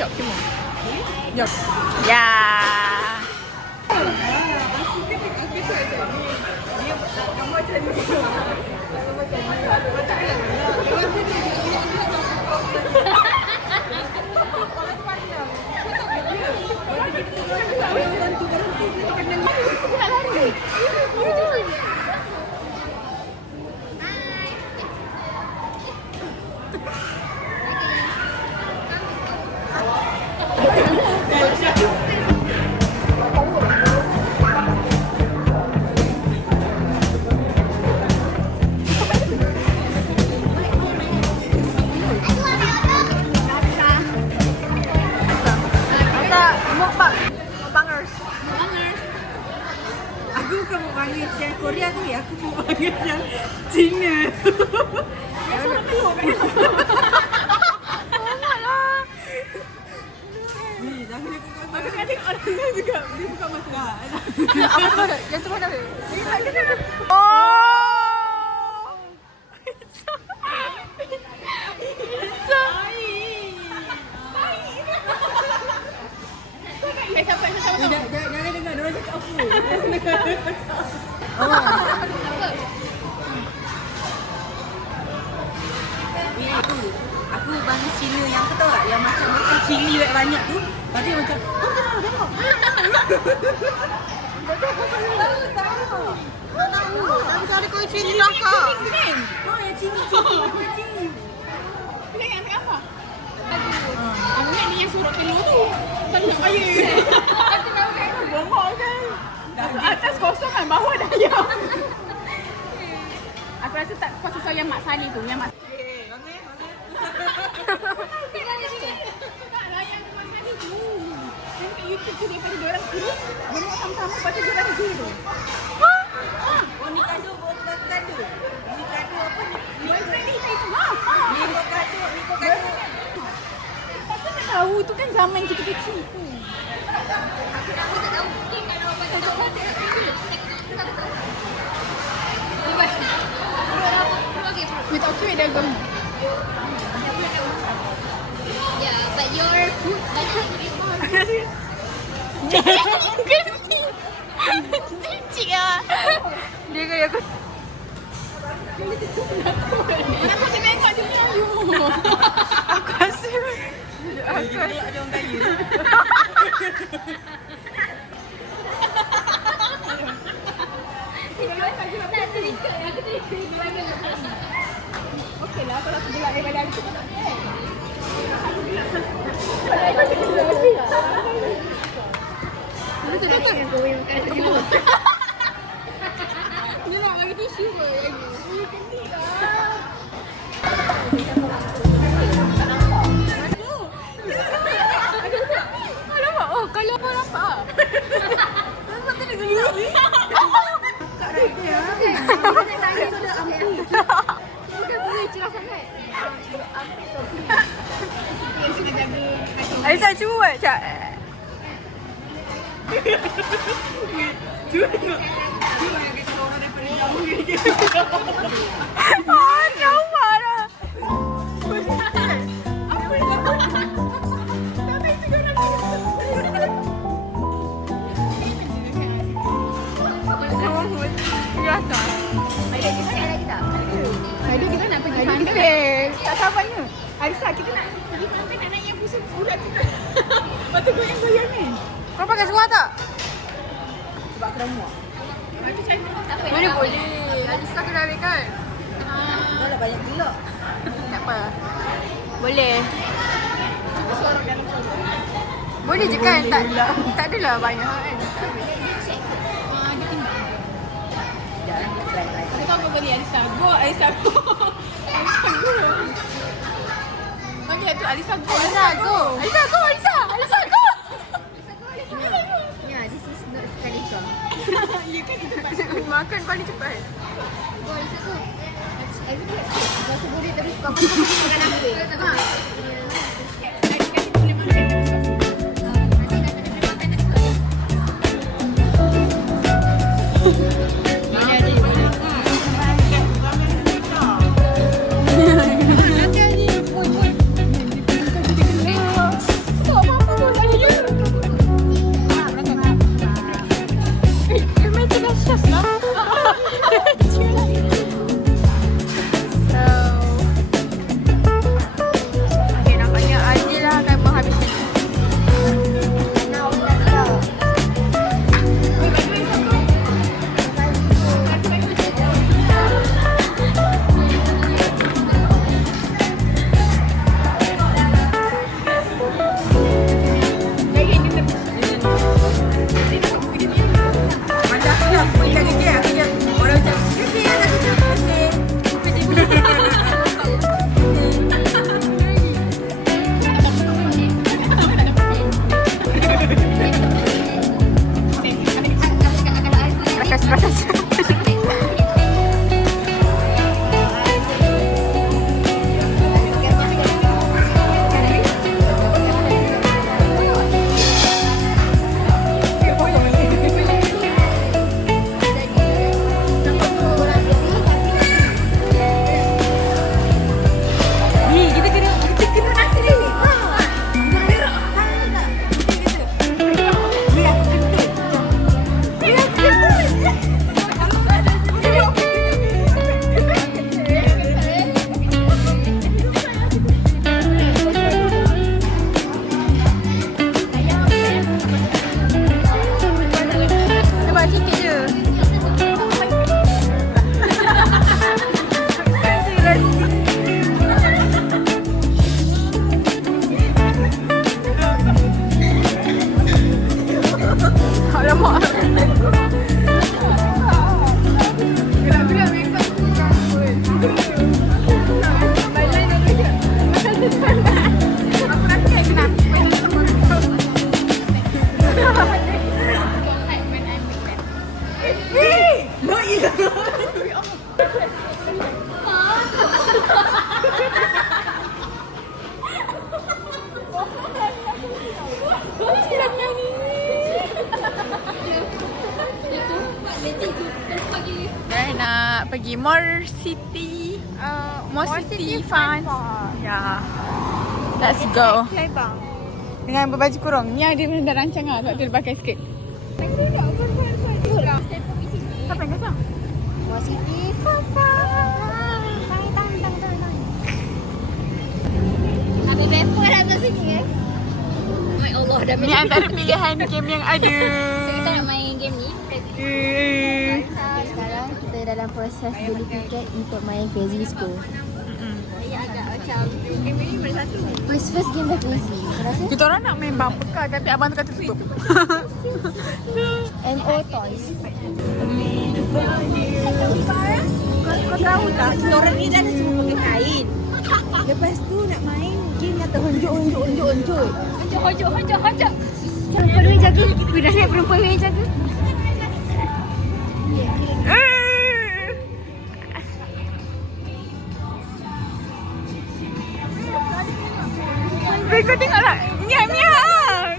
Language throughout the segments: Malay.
siap semua. Ya. Ya. Aku bukan mau panggil yang Korea tu ya, aku mau panggil yang Cina tu. Yang suara telur kan? Ni, aku tengok orang lain juga. Dia bukan masalah. Apa tu? Yang tu mana? Oh. Jangan dengar, diorang cakap apa. Ni aku bangsa Cina yang kau tahu tak? Yang macam cili banyak tu. Lepas tu macam, tengok. Tahu. Tapi ada kau cili lah kak. Oh, yang cili. Dia yang ambil apa? Aku ingat ni yang suruh telur tu. Tak nak bayar. Bombok kan. Atas kosong kan, bawah dah ayam. Aku rasa tak kuasa soal yang Mak Sali tu. Yang Mak taklah yang Mak Sali tu. Yang kat YouTube tu daripada diorang kurus. Gemuk sama-sama, lepas tu diorang tu. Oh, ni kado apa ni? Boyfriend ni itu. Niko kado. Aku tak tahu, tu kan zaman kita kecil tu. With okay, dia gemuk. Yeah, but your food Cik lah. Dia kaya aku. Kenapa saya tengok dia punya ayu? Aku rasa. Aku ada orang kaya. Okey lah, kalau aku gelak daripada hari tu. Dia nak bagi tisu pun lagi. Alamak. Oh, kalau kau nampak. Kenapa tak ada geli? Kak dia. Dia sudah ambil. bukan boleh cerah sangat. Yang sudah jaga hati. Aisyah cuba buat Cak. Cuba tengok orang daripada jauh ni. Oh, nampak dah. Biasa. Ada lagi tak? Ada kita nak pergi Ada pantai. kita. Tak sabarnya. Alisa, kita nak pergi pantai nak naik yang pusat urat tu. Lepas tu goyang-goyang ni. Kau pakai seluar tak? Sebab aku dah muak. Itu cantik. Mana boleh. Alisa kena ambil kan? Dah lah banyak gila. Tak apa. Boleh. Cuba sorok dalam sorok. Boleh je kan? Tak adalah banyak kan? Dia timbang. Jangan try. Aku tahu apa beli Alisa. Go Alisa go. Alisa go. Panggil tu Alisa go. Alisa, go! Alisa, go! Alisa! Alisa, go! Yeah, this is not sekali shop. Ya kan kita tempat Makan paling cepat. Go, Alisa go. Rasa boleh terus kau makan aku. Kasih boleh makan tapi stop. pergi More City. More City Fun. Ya. Let's go. Dengan berbaju kurung. Ni dia dah rancang lah sebab tu dia pakai sikit. Siapa yang kasar? More City Fun Fun. Ada rapper dah kat sini My Allah dah Ni antara pilihan game yang ada. So kita nak main game ni. Sekarang kita dalam proses beli tiket untuk main Crazy Disco. Agak macam game ni mana satu. First game dah crazy. Rasa? Kita orang nak main bumper car tapi abang tu kata tutup. MO Toys. Kau tahu tak, orang ni dah semua pakai kain. Lepas tu nak main game yang terhunjuk-hunjuk. Hojok. Perempuan yang jaga. Dah lihat perempuan yang jaga. Kau tengok tak? Mia.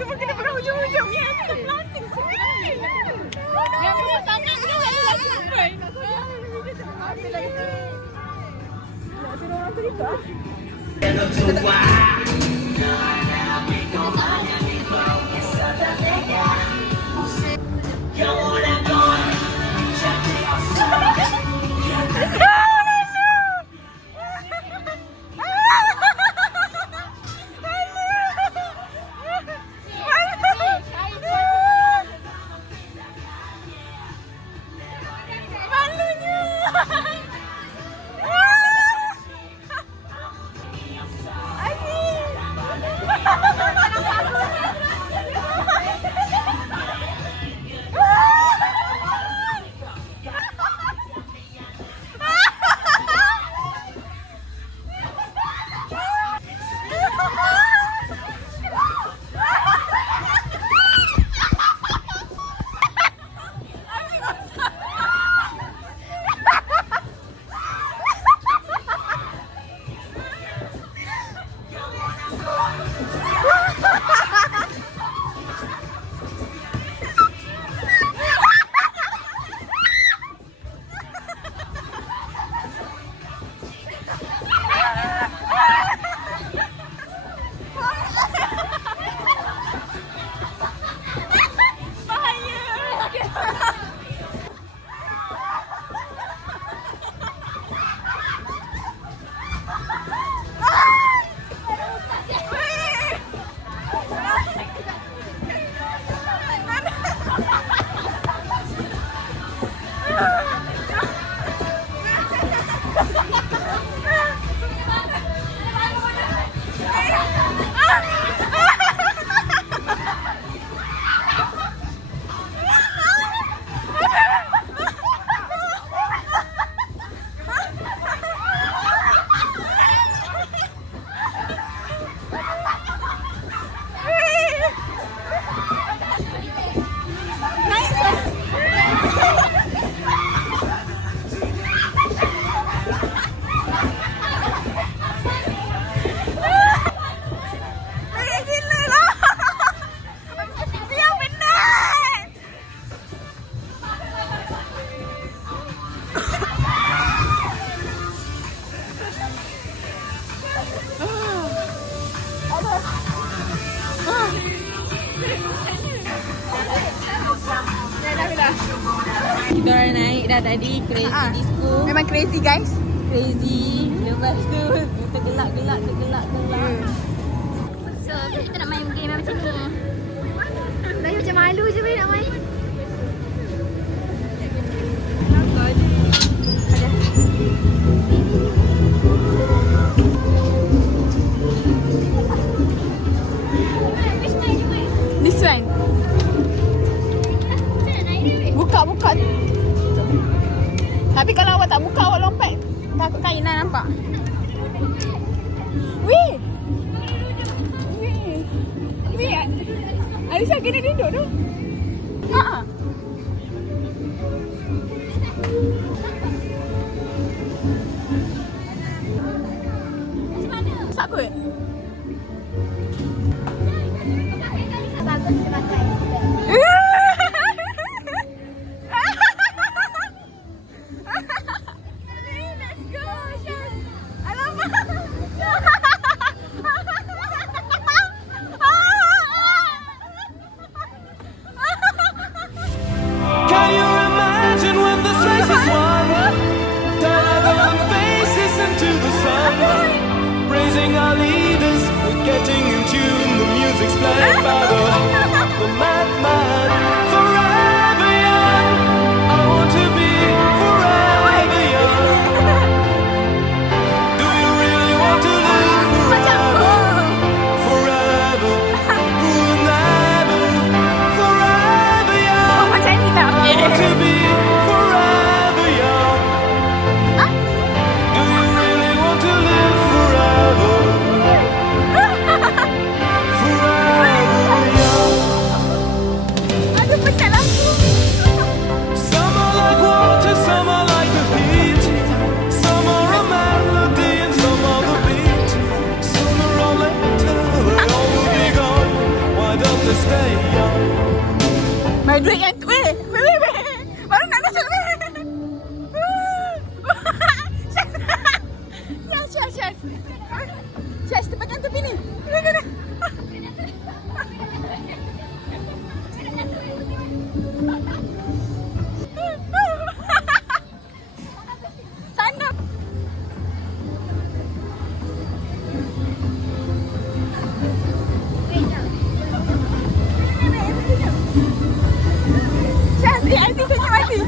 Semua kena pegang hujung-hujung. Mia ni dah planting semua. Yang besar sangat ni tak ada lagi. Kita orang naik dah tadi Crazy Disco. Memang crazy guys. Crazy. Lepas tu tergelak-gelak. So kita nak main game macam ni. Dah macam malu je nak main. This one. Buka. Tapi kalau awak tak buka, awak lompat. Takut kain lah nampak. Weh. Alisa kena duduk tu. Haa. Sakut. Bagus kita pakai. Bayar duit yang tu weh. Weh. Baru nak nasib weh. Syaz. Syaz tempatkan tepi ni. Sana. Syaz, IC senyum mati.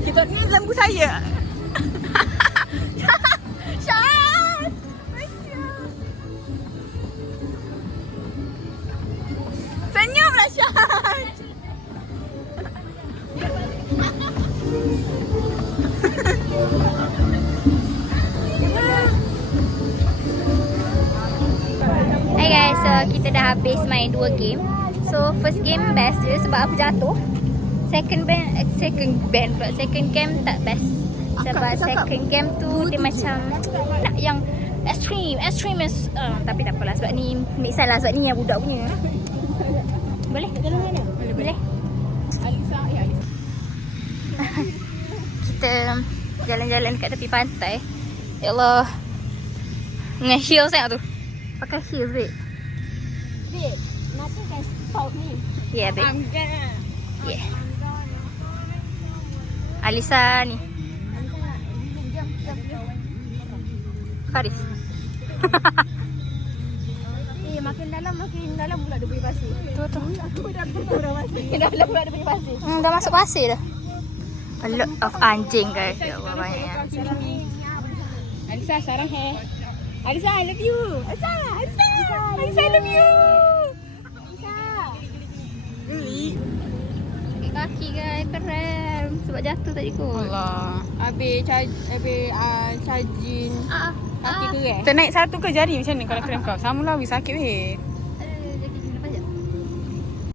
Kita ni lembu saya. Syaz. Senyumlah Syaz. Hi guys, so kita dah habis main 2 game. So first game best je sebab aku jatuh. Second game tak best. Sebab second game tu dia macam nak yang extreme is tapi tak apalah sebab ni make sense lah sebab ni yang budak punya. Boleh? Boleh. Kita jalan-jalan kat tepi pantai. Ya Allah. Dengan heels tengok tu. Pakai heels babe. Babe, nothing can stop me. Yeah babe. I'm gonna. Yeah. Alisa ni. Faris. Makin dalam pula dia punya pasir. Tu. Aku dah dah pasir. Dalam pula dia punya pasir. Dah masuk pasir dah. A lot of anjing guys. Ya Allah banyaknya. Alisa, sarang hai. Alisa, I love you. Alisa, I love you. Alisa. Sakit kaki guys, keren. Sebab jatuh tadi kot. Allah. Habis charging kaki keren. Ternaik satu ke jari macam ni kalau krem kau? Sama lah, sakit weh.